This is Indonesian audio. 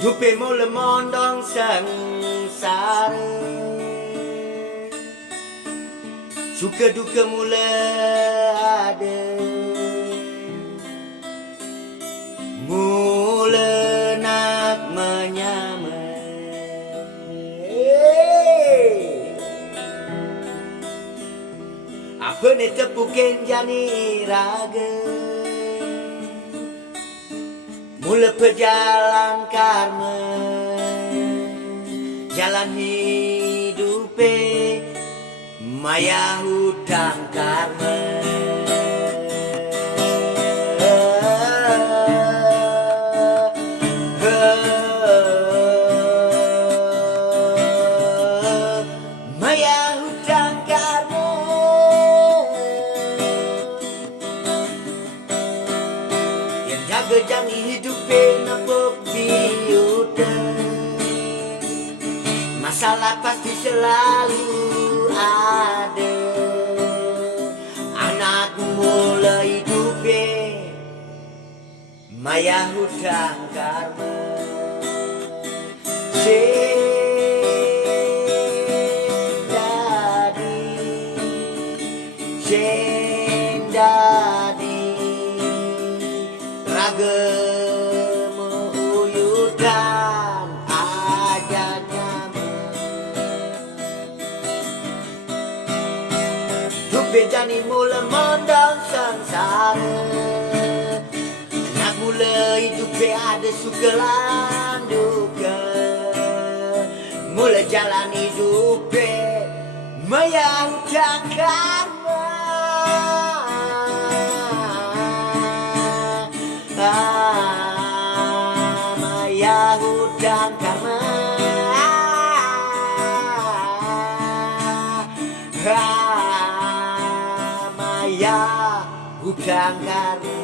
Dupe mula mondong sengsara, suka duka mula ada, mula nak menyamai. Apa ni tepukin jani raga, mula pejalan karma, jalan hidup maya hutang karma. Maya hutang karma, yang jaga jangi hidup napa biuda. Masalah pasti selalu ada, anak mula hidup maya hutang karma. Sendadi raga meuyudan aja nyaman. Dupe jani mula mondong sengsara, nak mula hidup ada suka lan duka, mula jalan hidup maya hutang karma. Maya hutang karma, maya hutang karma.